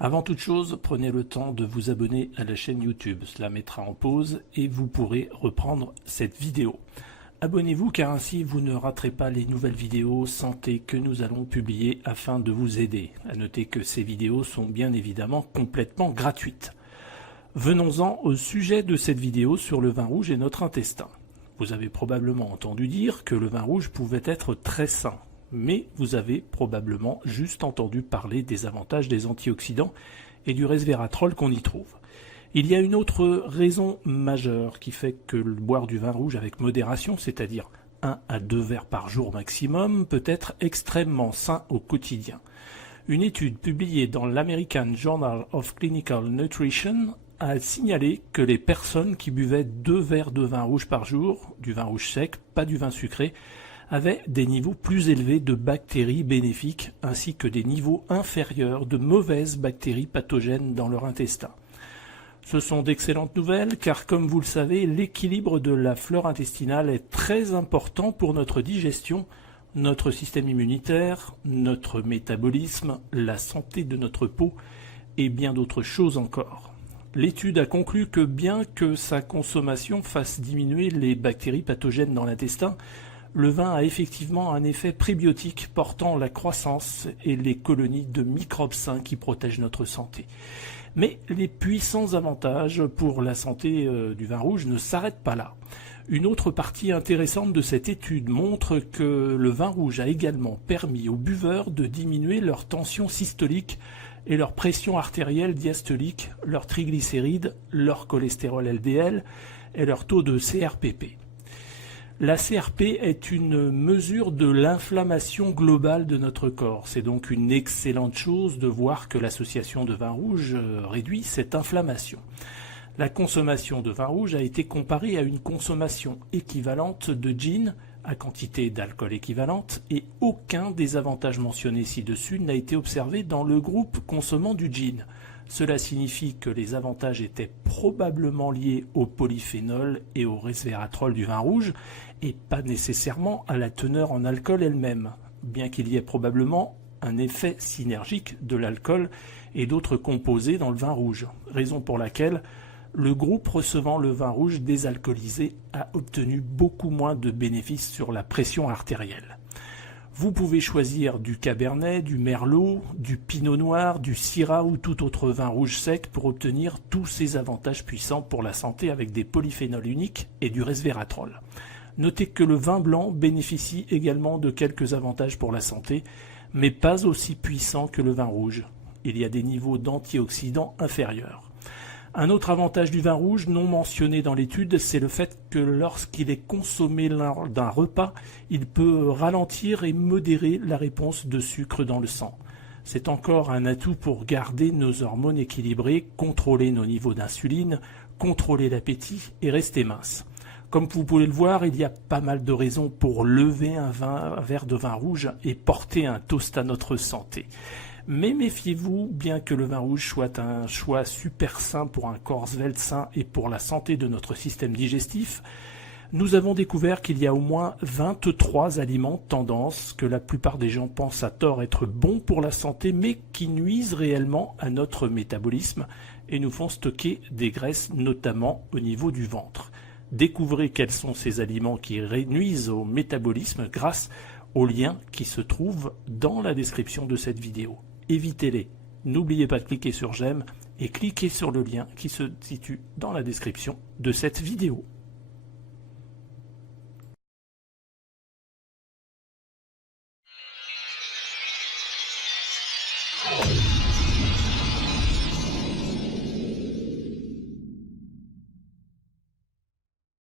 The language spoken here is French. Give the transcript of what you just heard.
Avant toute chose, prenez le temps de vous abonner à la chaîne YouTube. Cela mettra en pause et vous pourrez reprendre cette vidéo. Abonnez-vous car ainsi vous ne raterez pas les nouvelles vidéos santé que nous allons publier afin de vous aider. À noter que ces vidéos sont bien évidemment complètement gratuites. Venons-en au sujet de cette vidéo sur le vin rouge et notre intestin. Vous avez probablement entendu dire que le vin rouge pouvait être très sain. Mais vous avez probablement juste entendu parler des avantages des antioxydants et du resveratrol qu'on y trouve. Il y a une autre raison majeure qui fait que boire du vin rouge avec modération, c'est-à-dire 1 à 2 verres par jour maximum, peut être extrêmement sain au quotidien. Une étude publiée dans l'American Journal of Clinical Nutrition a signalé que les personnes qui buvaient 2 verres de vin rouge par jour, du vin rouge sec, pas du vin sucré, avaient des niveaux plus élevés de bactéries bénéfiques ainsi que des niveaux inférieurs de mauvaises bactéries pathogènes dans leur intestin. Ce sont d'excellentes nouvelles car, comme vous le savez, l'équilibre de la flore intestinale est très important pour notre digestion, notre système immunitaire, notre métabolisme, la santé de notre peau et bien d'autres choses encore. L'étude a conclu que bien que sa consommation fasse diminuer les bactéries pathogènes dans l'intestin, le vin a effectivement un effet prébiotique portant la croissance et les colonies de microbes sains qui protègent notre santé. Mais les puissants avantages pour la santé du vin rouge ne s'arrêtent pas là. Une autre partie intéressante de cette étude montre que le vin rouge a également permis aux buveurs de diminuer leur tension systolique et leur pression artérielle diastolique, leurs triglycérides, leur cholestérol LDL et leur taux de CRPP. La CRP est une mesure de l'inflammation globale de notre corps. C'est donc une excellente chose de voir que l'association de vin rouge réduit cette inflammation. La consommation de vin rouge a été comparée à une consommation équivalente de gin à quantité d'alcool équivalente et aucun des avantages mentionnés ci-dessus n'a été observé dans le groupe consommant du gin. Cela signifie que les avantages étaient probablement liés au polyphénol et au resveratrol du vin rouge et pas nécessairement à la teneur en alcool elle-même, bien qu'il y ait probablement un effet synergique de l'alcool et d'autres composés dans le vin rouge, raison pour laquelle le groupe recevant le vin rouge désalcoolisé a obtenu beaucoup moins de bénéfices sur la pression artérielle. Vous pouvez choisir du Cabernet, du Merlot, du Pinot Noir, du Syrah ou tout autre vin rouge sec pour obtenir tous ces avantages puissants pour la santé avec des polyphénols uniques et du resveratrol. Notez que le vin blanc bénéficie également de quelques avantages pour la santé, mais pas aussi puissants que le vin rouge. Il y a des niveaux d'antioxydants inférieurs. Un autre avantage du vin rouge non mentionné dans l'étude, c'est le fait que lorsqu'il est consommé lors d'un repas, il peut ralentir et modérer la réponse de sucre dans le sang. C'est encore un atout pour garder nos hormones équilibrées, contrôler nos niveaux d'insuline, contrôler l'appétit et rester mince. Comme vous pouvez le voir, il y a pas mal de raisons pour lever un verre de vin rouge et porter un toast à notre santé. Mais méfiez-vous, bien que le vin rouge soit un choix super sain pour un corps svelte sain et pour la santé de notre système digestif, nous avons découvert qu'il y a au moins 23 aliments tendance que la plupart des gens pensent à tort être bons pour la santé, mais qui nuisent réellement à notre métabolisme et nous font stocker des graisses, notamment au niveau du ventre. Découvrez quels sont ces aliments qui nuisent au métabolisme grâce au lien qui se trouve dans la description de cette vidéo. Évitez-les. N'oubliez pas de cliquer sur j'aime et cliquez sur le lien qui se situe dans la description de cette vidéo.